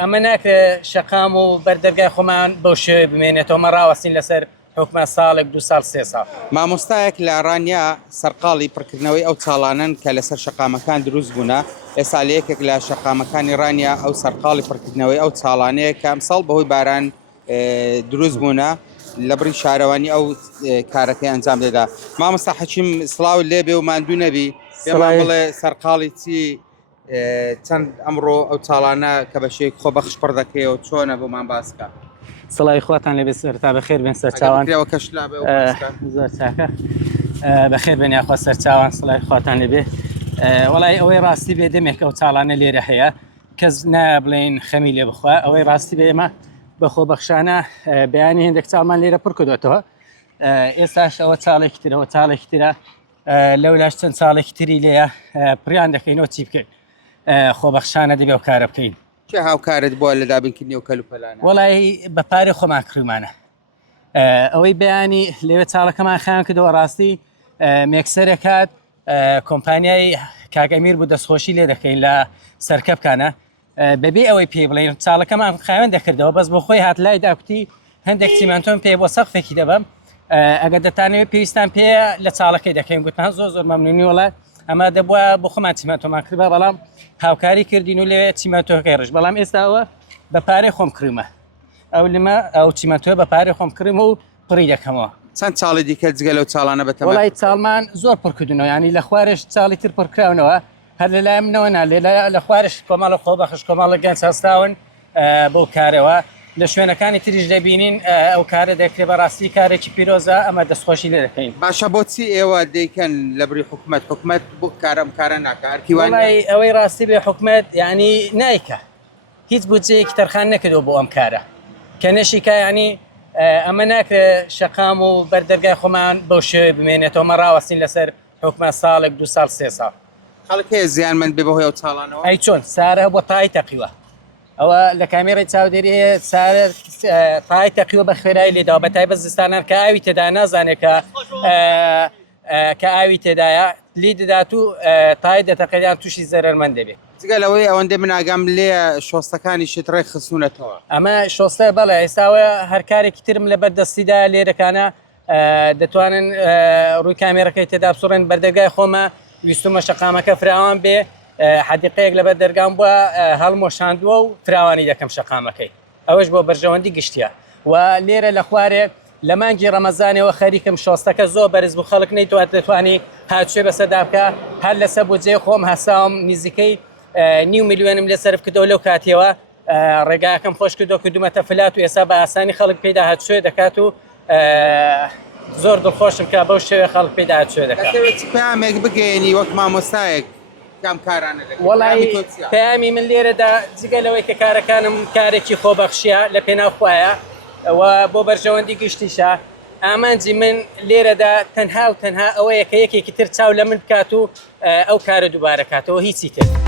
ئەمە ناکرێت شەقام و بەردەرگای خۆمان بەو شێوەیە بمێنێتەوە مە ڕاوەستین لەسەر حکومە ساڵێک 2 ساڵ 3 ساڵ. مامۆستایەک لە ڕانیا سەرقاڵی پڕکردنەوەی ئەو چاڵانن کە لەسەر شەقامەکان دروست بوونا ئێستا لە یەکێک لە شەقامەکانی ڕانیا ئەو سەرقاڵی پڕکردنەوەی ئەو چاڵانەیە کە ئەمساڵ بەهۆی باران دروست بوونا لە بڕی شارەوانی ئەو کارەکەی ئەنجام دەدا. مامۆستا حەکیم سڵاو لێبێ و ماندوو نەبی پێمان بڵێ سەرقاڵی چی چەند ئەمڕۆ ئەو چاڵانە کە بەشێک خۆبەخش پڕ دەکەیەوە چۆنە بۆمان باسکە. سڵاوی خواتان لێبێ سەرتا بەخێر بێن سەرچاوان زۆر چاکە بەخێر بێن یاخوا سەرچاوان سڵاوی خواتان لێبێ. وەڵای ئەوەی ڕاستی بێ دەمێک ئەو چاڵانە لێرە هەیە کەس نایە بڵێن خەمی لێ بخوا ئەوەی ڕاستی بێ ئێمە بە خۆبەخشانە بەیانی هێندێک چاڵمان لێرە پڕ کردوێتەوە. ئێستاش ئەوە چاڵێکی ترەوە چاڵێکی ترە لەولاش چەند چاڵێکی تری لێیە پڕیان دەکەینەوە چی بکەین خۆبەخشانە دەبێ و کارە بکەین. چه هاوکارت بووە لە دابینکردنی و کەلوپەلانە؟ وەڵی بە پارێ خۆمان کڕمانە ئەوەی بەیانی لێوێ چاڵەکەمان خیان کردەوە ڕاستی مێکسەرەکات کۆمپانیای کاگەمیر بوو دەستخۆشی لێ دەکەین لە سەرکە بکانە بەبێ ئەوەی پێ بڵێن چاڵەکەمان خاوێن دەکردەوە بەس بۆ خۆی هات لای داکوتی هەندێک چیمەنتۆم پێ بۆ سەقفێکی دەبم ئەگەر دەتانەوێت پێویستان پێ لە چاڵەکەی دەکەین گوتمان زۆر مەمنونی وڵات ئەمە دەبووە بۆ خۆمان چیمەنتۆمان کردبە بەڵام هاوکاری کردین و لێ چیمەنتۆکەی ڕژ بەڵام ئێستاوە بە پارەی خۆم کڕمە ئەو لمە ئەو چیمەنتۆ بە پارەی خۆم کڕم و پڕی دەکەمەوە. چەند چاڵی دیکە جگە لەو چاڵانە بەتەمەن؟ وڵی چاڵمان زۆر پڕکردنەوە ینی لە خوارش چاڵی تر پڕکراونەوە هەر لەلای منەوە نالێ لە خوارش کۆمەڵە خۆبەخش کۆمەڵە گەنج هەستاون بۆ کارەوە لە شوێنەکانی تریش دەبینین ئەو کارە دەکرێت بەڕاستی کارێکی پیرۆزە ئەمە دەستخۆشی لێ دەکەین. باشە بۆچی ئێوە دەیکەن لە بری حکومەت بۆ کارە ناکارکی ئەوەی ڕاستی بێ حکومەت ینی نایکە هیچ بودجەیەکی تەرخان نەکردەوە بۆ ئەم کارە کە نەشیکە ینی ئەمە ناکرێت شەقام و بەردەرگای خۆمان بەو شێوەیە بمێنێتەوە مە ڕاوەستین لەسەر حکومە ساڵێک 2 ساڵ 3 ساڵ. خەڵک زیانمەند بێ بەهۆی ئەو چاڵانەوە؟ ئەی چۆن سارە بۆ تای تەقیوە ئەوە لە کامێرەی چاودێری سارە تای تەقیوە بە خوێرایی لێداوە بە تایبەت زستانان کە ئاوی تێدا نازانێت کە ئاوی تێدایە لی دەدات و تای دەتەقییان تووشی زەرمەند دەبێت. جگە لەوەی ئەوەندە من ئاگام لێ شۆستەکانی شتڕی خسوونەتەوە ئەمە شۆستە بەڵێ ئێستاوە هەر کارێکی ترم لە بەردەستیدا لێرەکانە دەتوانن ڕووی کامێرەکەی تێدا بسوڕێن بەردەرگای خۆمە ویستمە شەقامەکە فراوان بێ حەدیقەیەک لە بەردەرگام بووە هەڵمۆشاندووە و فراوانی دەکەم شەقامەکەی ئەوەش بۆ بەرژەوەندی گشتیە و لێرە لە خوارێ لە مانگی ڕەمەزانەوە خەریکم شۆستەکە زۆر بەرز بوو خەڵک نەیتوانێت دەتوانی هاتوێ بەسەردا بکە هەر لەسەر بودجەی خۆم هەساوم نزیکەی 9 میلیۆنم لێ سەرف کردەوە لەو کاتیەوە ڕێگاکەم خۆش کردەوە کردومەتە فلات و ئێستا بە ئاسانی خەڵک پێدا هاتوێ دەکات و زۆر دڵخۆشم کە بەو شێوەیە خەڵک پێدا هاتوێ دەکات. پامێک بگەێنی وەک مامۆستایەک کام کارانە وەڵی پەیامی من لێرەدا جگە لەوەی کە کارەکانم کارێکی خۆبەخشیە لە پێناوخوایە ئەوە بۆ بەرژەوەندی گشتیشە ئامانجی من لێرەدا تەنها و تەنها ئەوەیە کە یەکێکی تر چاو لە من بکات و ئەو کارە دووبارە کاتەوە هیچی تر.